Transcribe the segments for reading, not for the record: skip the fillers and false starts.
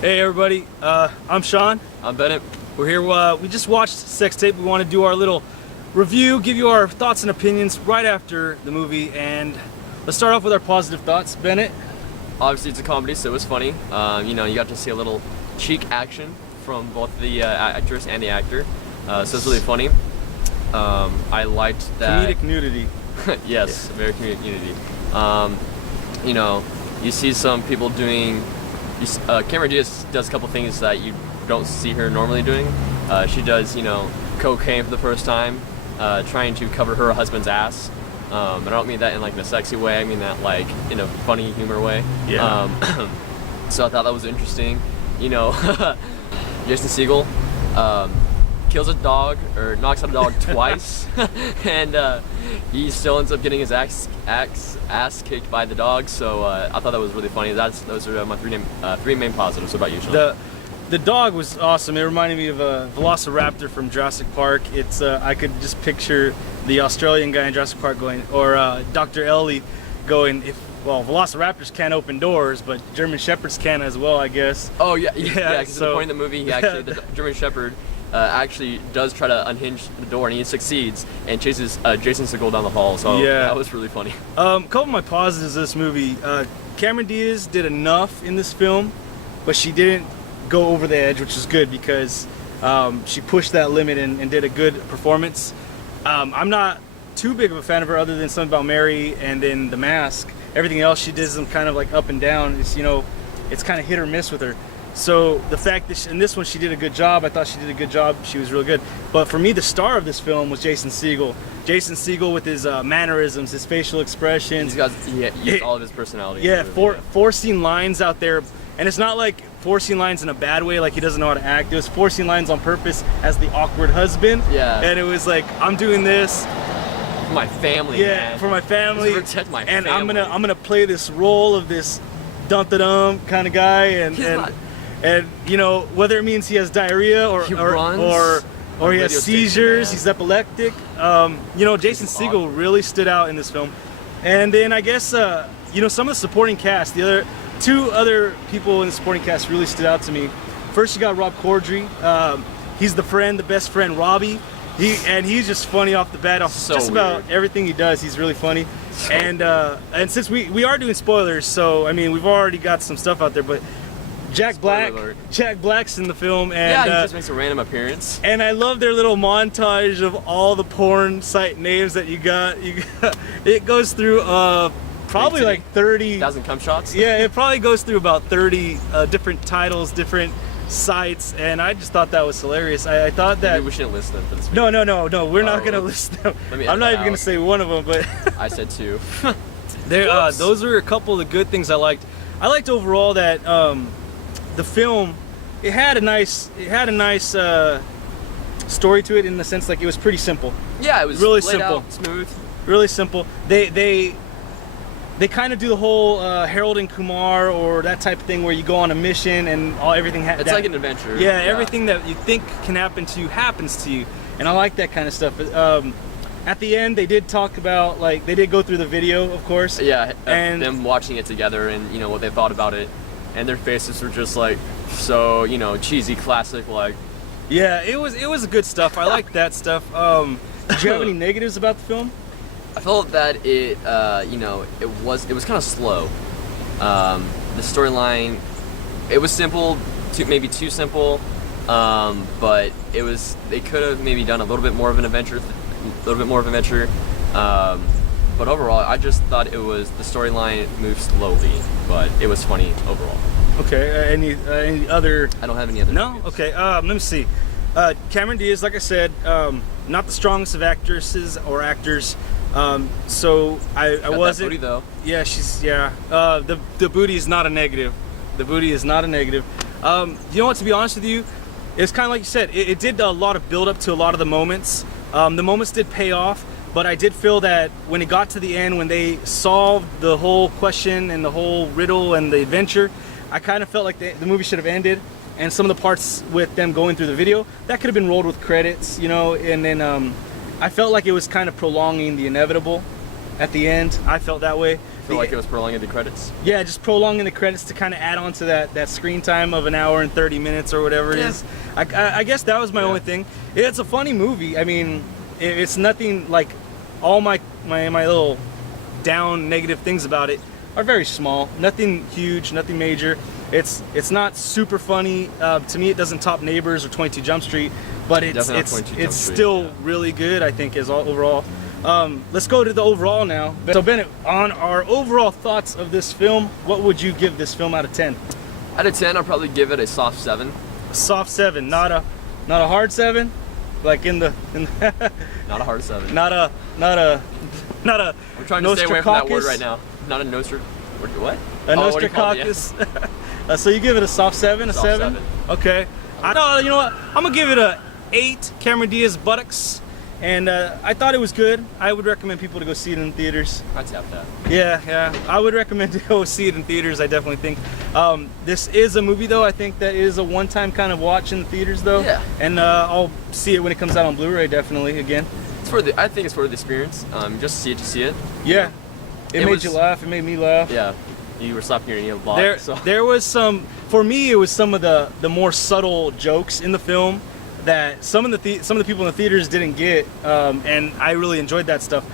Hey everybody, I'm Sean. I'm Bennett. We're here, we just watched Sex Tape. We want to do our little review, give you our thoughts and opinions right after the movie, and let's start off with our positive thoughts. Bennett? Obviously it's a comedy, so it was funny. You know, you got to see a little cheek action from both the actress and the actor, so it's really funny. I liked that. Comedic nudity. Yes, yeah. Very comedic nudity. You know, you see some people doing, Cameron Diaz does a couple things that you don't see her normally doing. She does, you know, cocaine for the first time, trying to cover her husband's ass. I don't mean that in like in a sexy way, I mean that like in a funny humor way. Yeah. So I thought that was interesting. You know, Jason Segel kills a dog, or knocks out a dog twice, and he still ends up getting his ass kicked by the dog. So I thought that was really funny. Those are my three main positives. What about you, Sean? The dog was awesome. It reminded me of a Velociraptor from Jurassic Park. It's I could just picture the Australian guy in Jurassic Park going, or Dr. Ellie going, well, Velociraptors can't open doors, but German Shepherds can as well, I guess. Oh yeah, yeah. Because at the point in the movie, he actually the German Shepherd actually does try to unhinge the door, and he succeeds and chases Jason Segel down the hall. So yeah, that was really funny. A couple of my positives of this movie: Cameron Diaz did enough in this film, but she didn't go over the edge, which is good because she pushed that limit and did a good performance. I'm not too big of a fan of her, other than Something About Mary and then The Mask. Everything else she does kind of like up and down. It's, you know, it's kind of hit or miss with her. So the fact that in this one she did a good job, I thought she did a good job. She was real good. But for me, the star of this film was Jason Segel. Jason Segel with his mannerisms, his facial expressions. He used all of his personality. Yeah, forcing lines out there. And it's not like forcing lines in a bad way, like he doesn't know how to act. It was forcing lines on purpose as the awkward husband. Yeah. And it was like, I'm doing this for my family. Yeah, man. For my family. To protect my and family. I'm gonna play this role of this dum-da-dum kind of guy, and you know, whether it means he has diarrhea or he has seizures, he's epileptic. You know, Jason Segel really stood out in this film. And then I guess you know, some of the supporting cast, two other people in the supporting cast really stood out to me. First, you got Rob Corddry. He's the best friend, Robbie. He's just funny off the bat, about everything he does. He's really funny. And since we are doing spoilers, so I mean, we've already got some stuff out there, but Jack Black's in the film, and yeah, he just makes a random appearance. And I love their little montage of all the porn site names that you got. It goes through probably like 30,000 cum shots. Yeah, it probably goes through about 30 different titles, different sites, and I just thought that was hilarious. I thought that maybe we shouldn't list them for this video. No, we're not gonna list them. I'm not even gonna say one of them, but I said two. Those are a couple of the good things I liked. I liked overall that the film, it had a nice story to it, in the sense like it was pretty simple. Yeah, it was really laid simple, out, smooth, really simple. They kind of do the whole Harold and Kumar or that type of thing, where you go on a mission and everything. It's like an adventure. Yeah, everything that you think can happen to you happens to you, and I like that kind of stuff. At the end, they did talk about, like, they did go through the video, of course. Yeah, and them watching it together, and you know what they thought about it, and their faces were just like so, you know, cheesy, classic, like. Yeah, it was good stuff. I liked that stuff. Did you have any negatives about the film? I felt that it, you know, it was kind of slow. The storyline, it was simple, maybe too simple, but they could have maybe done a little bit more of an adventure, but overall, I just thought the storyline moved slowly, but it was funny overall. Okay, any other? I don't have any other. No? Negatives. Okay, let me see. Cameron Diaz, like I said, not the strongest of actresses or actors. So I wasn't. That booty though. Yeah, the booty is not a negative. The booty is not a negative. You know what? To be honest with you, it's kind of like you said. It did a lot of build up to a lot of the moments. The moments did pay off, but I did feel that when it got to the end, when they solved the whole question and the whole riddle and the adventure, I kind of felt like the movie should have ended. And some of the parts with them going through the video, that could have been rolled with credits, you know, and then I felt like it was kind of prolonging the inevitable at the end. I felt that way. feel like it was prolonging the credits? Yeah, just prolonging the credits to kind of add on to that screen time of an hour and 30 minutes or whatever it is. I guess that was my only thing. It's a funny movie. I mean, it's nothing like all my little down negative things about it are very small. Nothing huge, nothing major. It's not super funny. To me, it doesn't top Neighbors or 22 Jump Street, but it's still really good, I think, as overall. Let's go to the overall now. So Bennett, on our overall thoughts of this film, what would you give this film out of 10? Out of 10, I'll probably give it a soft 7. A soft 7, not a hard 7, like in the not a hard 7. Not a We're trying to stay away from that word right now. Not a what? A Nostracaucus. So you give it a soft 7, a 7? Okay. You know what? I'm gonna give it a 8 Cameron Diaz buttocks. And I thought it was good. I would recommend people to go see it in theaters. I'd tap that. Yeah. I would recommend to go see it in theaters, I definitely think. This is a movie, though, I think that is a one-time kind of watch in the theaters, though. Yeah. And I'll see it when it comes out on Blu-ray, definitely, again. I think it's for the experience. Just see it to see it. Yeah. It made you laugh. It made me laugh. Yeah. You were slapping your knee a lot. There was some, for me, it was some of the more subtle jokes in the film that some of the people in the theaters didn't get, and I really enjoyed that stuff.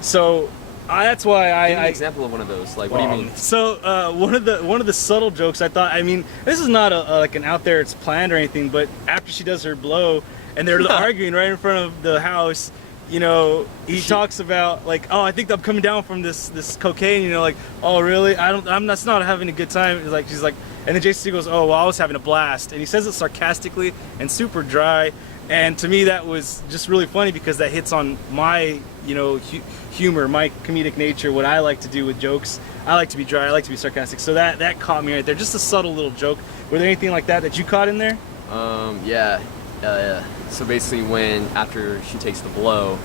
So that's why Give me an example of one of those. Like, what do you mean? So one of the subtle jokes, I thought, I mean, this is not like an out there, it's planned or anything, but after she does her blow and they're arguing right in front of the house, you know, he talks about like, oh, I think I'm coming down from this cocaine, you know, like, oh really? I'm not having a good time. It's like, she's like, and then Jason Segel goes, oh, well, I was having a blast. And he says it sarcastically and super dry. And to me, that was just really funny because that hits on my, you know, humor, my comedic nature, what I like to do with jokes. I like to be dry, I like to be sarcastic. So that caught me right there. Just a subtle little joke. Were there anything like that you caught in there? Yeah. So basically after she takes the blow,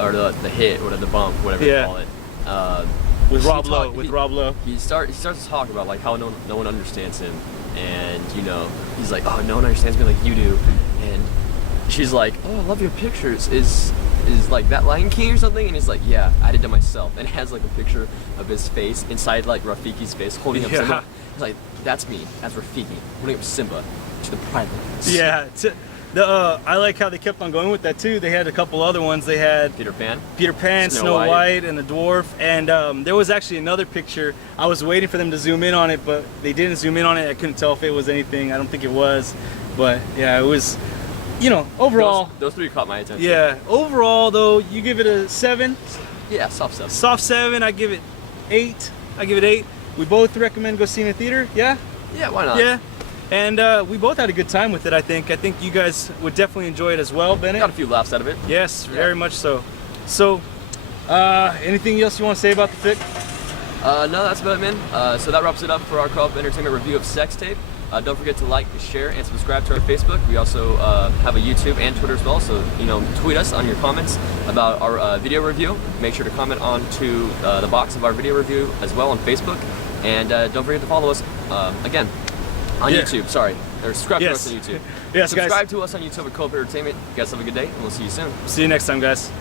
or the hit, or the bump, whatever you call it. With Rob Lowe. He starts to talk about like how no one understands him, and you know he's like, oh, no one understands me like you do, and she's like, oh, I love your pictures. Is like that Lion King or something? And he's like, yeah, I did it myself. And it has like a picture of his face inside like Rafiki's face, holding up Simba. He's like, that's me. That's Rafiki holding up Simba to the Pride Lands. Yeah. I like how they kept on going with that too. They had a couple other ones. They had Peter Pan, Snow White, and the dwarf. And there was actually another picture. I was waiting for them to zoom in on it, but they didn't zoom in on it. I couldn't tell if it was anything. I don't think it was. But yeah, it was, you know, overall. Those three caught my attention. Yeah. Overall, though, you give it a 7? Yeah, soft 7. Soft 7. I give it 8. We both recommend go see it in the theater. Yeah? Yeah, why not? Yeah. And we both had a good time with it, I think. I think you guys would definitely enjoy it as well, Bennett. Got a few laughs out of it. Yes, very much so. So, anything else you want to say about the fic? No, that's about it, man. So that wraps it up for our Co-op Entertainment review of Sex Tape. Don't forget to like, share, and subscribe to our Facebook. We also have a YouTube and Twitter as well, so you know, tweet us on your comments about our video review. Make sure to comment onto the box of our video review as well on Facebook. And don't forget to follow us again. On YouTube, sorry. Or subscribe to us on YouTube. Yes, subscribe to us on YouTube at Co-op Entertainment. You guys have a good day, and we'll see you soon. See you next time, guys.